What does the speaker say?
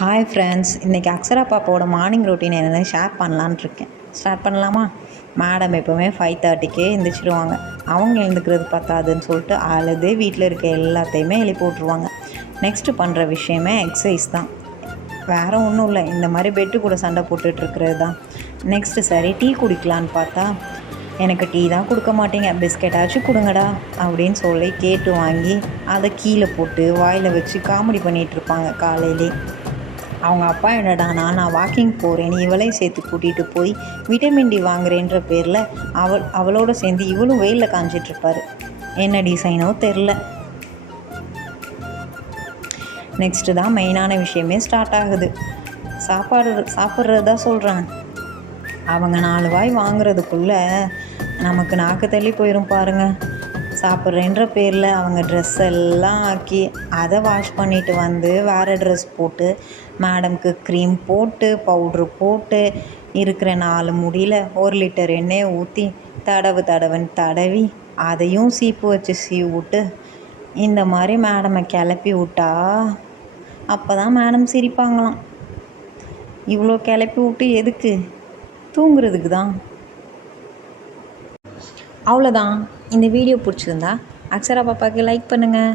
Hi friends, இன்றைக்கி அக்ஷரா பாப்பாவோட morning routine என்னென்னு ஷேர் பண்ணலான்ட்டு இருக்கேன். ஸ்டார்ட் பண்ணலாமா? மேடம் எப்போவுமே 5:30க்கே எழுந்திரிச்சிடுவாங்க. அவங்க எழுந்துக்கிறது பத்தாதுன்னு சொல்லிட்டு அழுது வீட்டில் இருக்க எல்லாத்தையுமே எழுப்பி விட்ருவாங்க. நெக்ஸ்ட்டு பண்ணுற விஷயமே எக்ஸசைஸ் தான். வேறு ஒன்றும் இல்லை, இந்த மாதிரி பெட்டு கூட சண்டை போட்டுட்ருக்கிறது தான். நெக்ஸ்ட்டு சரி டீ குடிக்கலான்னு பார்த்தா, எனக்கு டீ தான் கொடுக்க மாட்டேங்க, பிஸ்கெட்டாச்சும் கொடுங்கடா அப்படின்னு சொல்லி கேட்டு வாங்கி அதை கீழே போட்டு வாயில் வச்சு காமெடி பண்ணிகிட்ருப்பாங்க. காலையிலே அவங்க அப்பா என்னடானா, நான் வாக்கிங் போகிறேன்னு இவளையும் சேர்த்து கூட்டிகிட்டு போய் விட்டமின் டி வாங்குறேன்ற பேரில் அவளோட சேர்ந்து இவளும் வெயிலில் காஞ்சிட்ருப்பார். என்ன டிசைனோ தெரில. நெக்ஸ்ட்டு தான் மெயினான விஷயமே ஸ்டார்ட் ஆகுது. சாப்பிட்றதா சொல்கிறாங்க. அவங்க 4 வாய் வாங்குறதுக்குள்ளே நமக்கு நாக்கு தள்ளி போயிடும் பாருங்கள். சாப்பிட்றேன்ற பேரில் அவங்க ட்ரெஸ் எல்லாம் ஆக்கி அதை வாஷ் பண்ணிவிட்டு வந்து வேறு ட்ரெஸ் போட்டு மேடம்க்கு க்ரீம் போட்டு பவுட்ரு போட்டு இருக்கிற 4 முடியில் 1 லிட்டர் எண்ணெயை ஊற்றி தடவுன்னு தடவி அதையும் சீப்பு வச்சு சீவி விட்டு இந்த மாதிரி மேடமை கிளப்பி விட்டா அப்போ தான் மேடம் சிரிப்பாங்களாம். இவ்வளோ கிளப்பி விட்டு எதுக்கு? தூங்குறதுக்கு தான். அவ்வளோதான். இந்த வீடியோ பிடிச்சிருந்தா அக்ஷரா பாப்பாவுக்கு லைக் பண்ணுங்கள்.